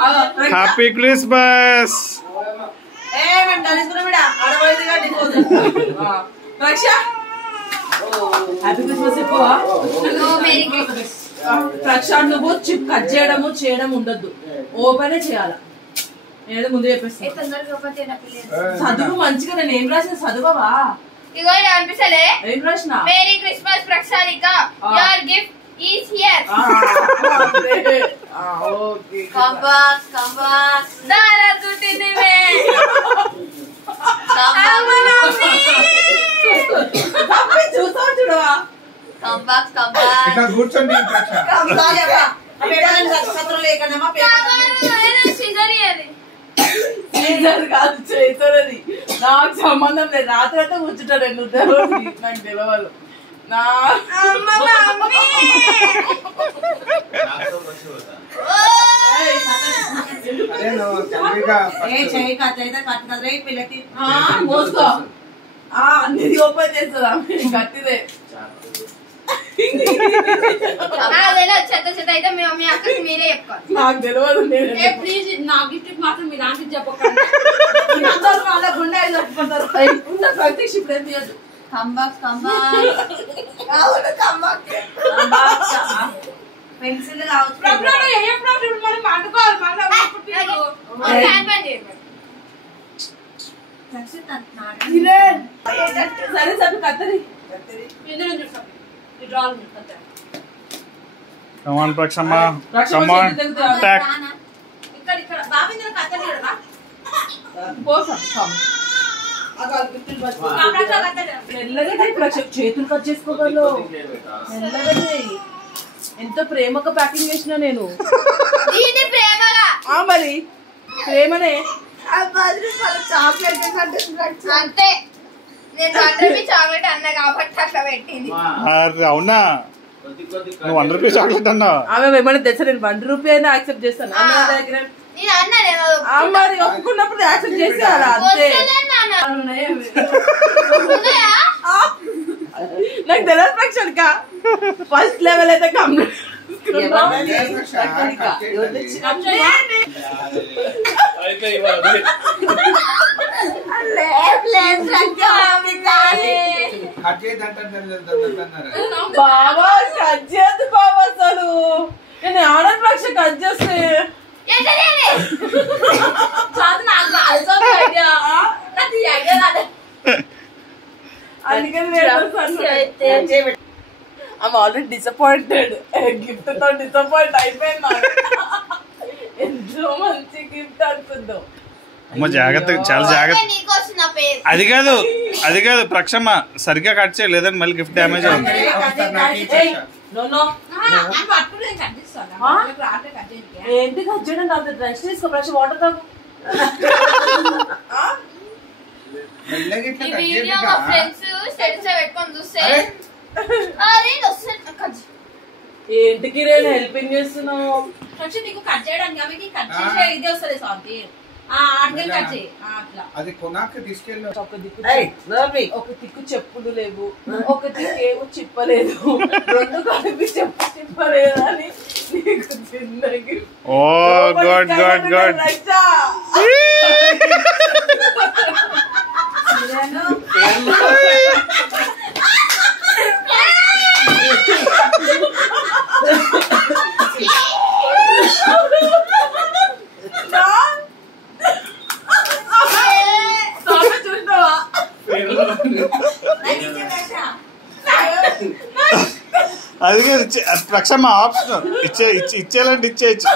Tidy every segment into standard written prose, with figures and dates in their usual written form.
Happy Christmas. రక్ష నువ్వు chip cut చేయడం ఉండద్దు, ఓపెన్ చేయాల. నేను ముందు చెప్పేస్తాను. చదువు మంచిగా. నేను ఏం రాసిన చదువవా? ఇగో అనిపిస్తలే. ఏం రాసిన? మేరీ క్రిస్మస్ ప్రక్షాళిక, your gift is here. Okay. కంబాక్స్ దారా గుట్టిదివే. చూసావు చూడవా? కంబాక్స్ ఇట్లా కూర్చోండి. కాదు చేతులది. నాకు సంబంధం లేదు. రాత్రి అయితే కూర్చుంటాడు. నువ్వు తెలియదు, నాకు తెలియదు. నా మోసుకో. అన్ని ఓపెన్ చేస్తుందా? కట్టిదే చెత్త చెత్త అయితే మీ అక్కకి మీరే చెప్పుకోవాలి. నాకు తెలియదు. ప్లీజ్ నా గిఫ్ట్ మాత్రం మీ దాంట్లో చెప్పకండి. గుండె చెప్పుకుంటారు. ప్రత్యక్ష ఇప్పుడు ఏం తీయదు. పెన్సిల్ కావచ్చు. సరే సరే కత్తరి. Come on, Prakshama. Come on. Attack. చేతులు కట్ చేసుకోగలవు. ఎంత ప్రేమగా ప్యాకింగ్ చేసినా నేను. మరి ప్రేమనే. చాక్లెట్ అంతే. నేను చాక్లెట్ అన్నా కాబట్టి అట్లా పెట్టింది. అవునా? నువ్వు 1 రూపీ చాక్లెట్ అన్నా? ఆమె ఏమైనా తెలుసా? నేను 1 రూపీ అయినా యాక్సెప్ట్ చేస్తాను. మరి ఒప్పుకున్నప్పుడు యాక్సెప్ట్ చేసేయాలి అంతే. నాకు తెలియదు ప్రక్షణిక. ఫస్ట్ లెవెల్ అయితే కంప్లీట్. బాబా కట్ చేయద్దు బాబా. అసలు నేను ఆడని ప్రక్ష కట్ చేస్తే I'm already disappointed. గిఫ్ట్ తో డిసప్పాయింట్ అయిపోయింది. ఎంతో మంచి గిఫ్ట్ అనుకుందో. అమ్మ జాగ్రత్త, చాలా జాగ్రత్త. అది కాదు ప్రక్షమ, సరిగ్గా కట్ చేయలేదని మళ్ళీ గిఫ్ట్ డ్యామేజ్ అవుతుంది. ఏంటి కట్ చేయడం కాదు. డ్రెస్ తీసుకో ప్రక్ష. వాటర్ తాగు. ఏంటికి రేపు హెల్పింగ్ చేస్తున్నావు? నీకు కట్ చేయడానికి ఆమెకి కట్ చేసే ఇది వస్తుంది సాంతి. ఒక దిక్కు చెప్పులు లేవు, ఒక దిక్కు ఏమో చిప్పలేదు, 2 కలిపి చిప్పలేదు అని నీకు చిన్నకి. ఓ గుడ్ గుడ్ గుడ్. అది ప్రక్షమ ఆప్షన్. ఇచ్చేయాలంటే ఇచ్చేయచ్చు.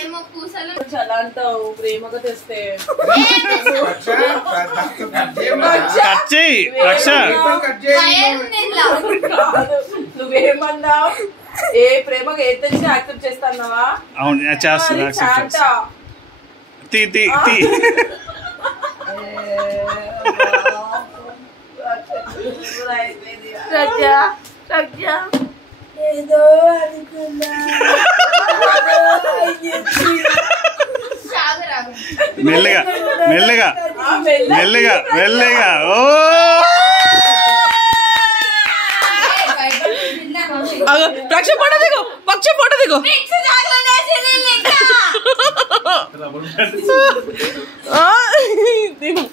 ఏమో పూసలు చాలా అంటావు ప్రేమగా తెస్తే కట్ చేయి రక్ష. కాదు, నువ్వేమన్నావు? ఏ ప్రేమగా ఏది తెచ్చినా యాక్సెప్ట్ చేస్తాన్నావా? అవును చేస్తున్నా. తీ తీ తీ. ఏదో అనుకున్నా మెల్లగా మెల్లగా మెల్లగా మెల్లగా. ఓ పక్ష ఫోటో దిగు, పక్ష ఫోటో దిగు. దిగు